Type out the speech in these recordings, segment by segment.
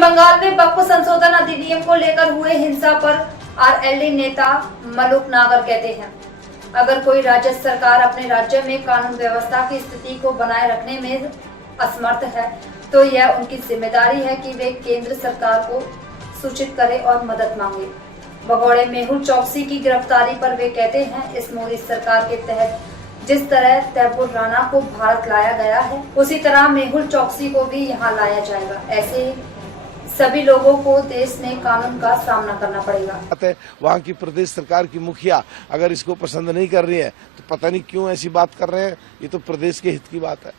पश्चिम बंगाल में वक्फ संशोधन अधिनियम को लेकर हुए हिंसा पर आरएलडी नेता मलूक नागर कहते हैं, अगर कोई राज्य सरकार अपने राज्य में कानून व्यवस्था की स्थिति को बनाए रखने में असमर्थ है तो यह उनकी जिम्मेदारी है कि वे केंद्र सरकार को सूचित करे और मदद मांगे। भगोड़े मेहुल चौकसी की गिरफ्तारी पर वे कहते हैं, इस मोदी सरकार के तहत जिस तरह तैमूर राणा को भारत लाया गया है उसी तरह मेहुल चौकसी को भी यहाँ लाया जाएगा। ऐसे सभी लोगों को देश में कानून का सामना करना पड़ेगा। वहाँ की प्रदेश सरकार की मुखिया अगर इसको पसंद नहीं कर रही है तो पता नहीं क्यों ऐसी बात कर रहे हैं। ये तो प्रदेश के हित की बात है।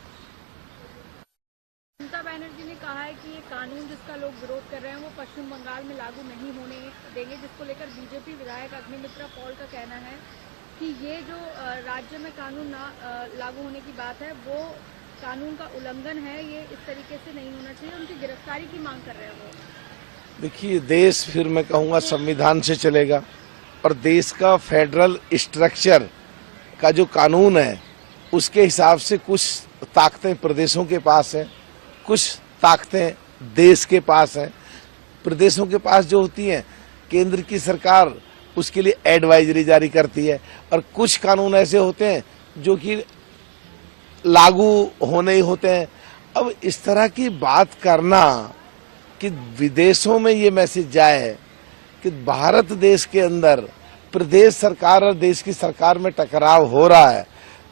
ममता बनर्जी ने कहा है कि ये कानून जिसका लोग विरोध कर रहे हैं वो पश्चिम बंगाल में लागू नहीं होने देंगे, जिसको लेकर बीजेपी विधायक अग्निमित्रा पॉल का कहना है कि ये जो राज्य में कानून ना लागू होने की बात है वो कानून का उल्लंघन है, ये इस तरीके से नहीं होना चाहिए। उनकी गिरफ्तारी की मांग कर रहे हैं वो। देखिए, देश फिर मैं कहूँगा संविधान से चलेगा और देश का फेडरल स्ट्रक्चर का जो कानून है उसके हिसाब से कुछ ताकतें प्रदेशों के पास हैं, कुछ ताकतें देश के पास हैं। प्रदेशों के पास जो होती हैं केंद्र की सरकार उसके लिए एडवाइजरी जारी करती है और कुछ कानून ऐसे होते हैं जो कि लागू होने ही होते हैं। अब इस तरह की बात करना कि विदेशों में ये मैसेज जाए कि भारत देश के अंदर प्रदेश सरकार और देश की सरकार में टकराव हो रहा है,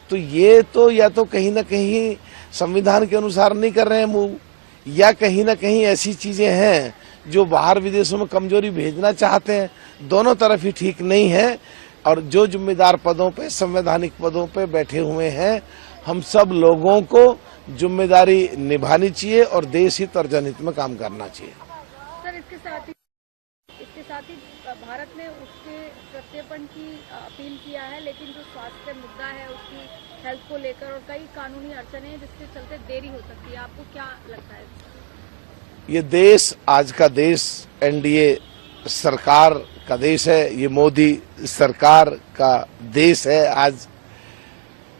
तो ये तो या तो कहीं ना कहीं संविधान के अनुसार नहीं कर रहे हैं मूव, या कहीं ना कहीं ऐसी चीजें हैं जो बाहर विदेशों में कमजोरी भेजना चाहते हैं। दोनों तरफ ही ठीक नहीं है और जो जिम्मेदार पदों पे, संवैधानिक पदों पे बैठे हुए हैं, हम सब लोगों को जिम्मेदारी निभानी चाहिए और देश हित और जनहित में काम करना चाहिए। सर, इसके साथ ही भारत ने उसके प्रत्यर्पण की अपील किया है, लेकिन जो स्वास्थ्य मुद्दा है उसकी हेल्थ को लेकर और कई कानूनी अड़चने हैं जिसके चलते देरी हो सकती है। आपको क्या लगता है? ये देश, आज का देश एनडीए सरकार का देश है, ये मोदी सरकार का देश है। आज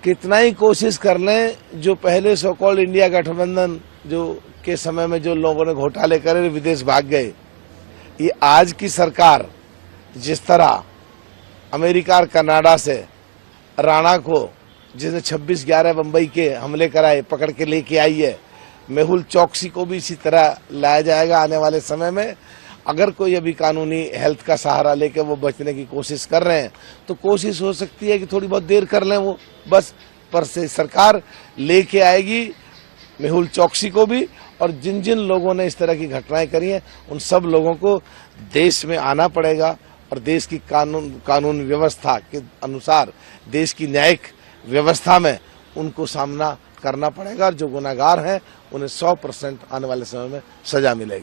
कितना ही कोशिश कर लें, जो पहले सो कॉल्ड इंडिया गठबंधन जो के समय में जो लोगों ने घोटाले करे विदेश भाग गए, ये आज की सरकार जिस तरह अमेरिका और कनाडा से राणा को जिसने 26/11 बंबई के हमले कराए पकड़ के लेके आई है, मेहुल चौकसी को भी इसी तरह लाया जाएगा आने वाले समय में। अगर कोई अभी कानूनी हेल्थ का सहारा लेके वो बचने की कोशिश कर रहे हैं तो कोशिश हो सकती है कि थोड़ी बहुत देर कर लें वो, बस पर से सरकार लेके आएगी मेहुल चौकसी को भी। और जिन जिन लोगों ने इस तरह की घटनाएं करी हैं उन सब लोगों को देश में आना पड़ेगा और देश की कानून व्यवस्था के अनुसार देश की न्यायिक व्यवस्था में उनको सामना करना पड़ेगा और जो गुनाहगार हैं उन्हें 100% आने वाले समय में सजा मिलेगी।